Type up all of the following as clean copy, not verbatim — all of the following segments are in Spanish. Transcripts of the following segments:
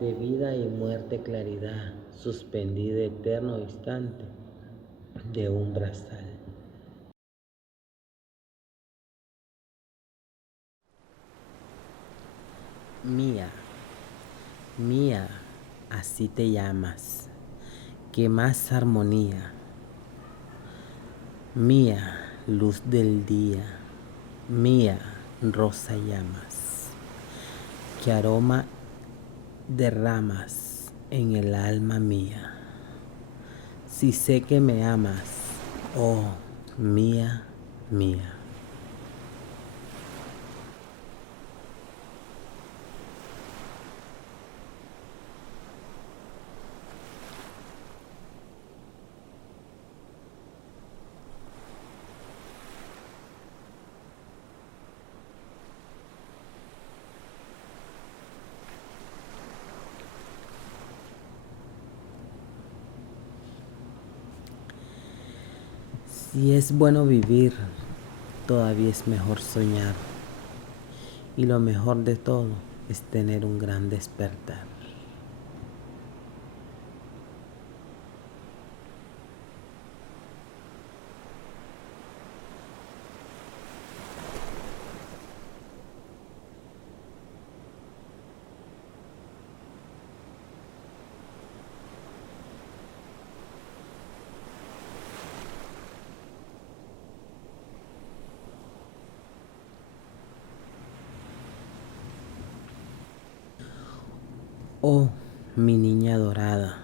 de vida y muerte claridad, suspendida eterno instante de un brazal. Mía, mía, así te llamas, que más armonía. Mía, luz del día, mía, rosa llamas, que aroma derramas en el alma mía. Si sé que me amas, oh, mía, mía. Si es bueno vivir, todavía es mejor soñar. Y lo mejor de todo es tener un gran despertar. Oh, mi niña dorada,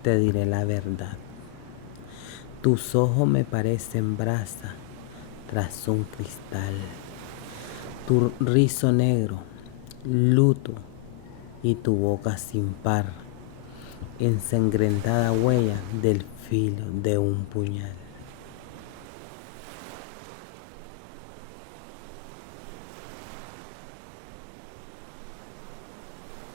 te diré la verdad. Tus ojos me parecen brasa tras un cristal. Tu rizo negro, luto, y tu boca sin par, ensangrentada huella del filo de un puñal.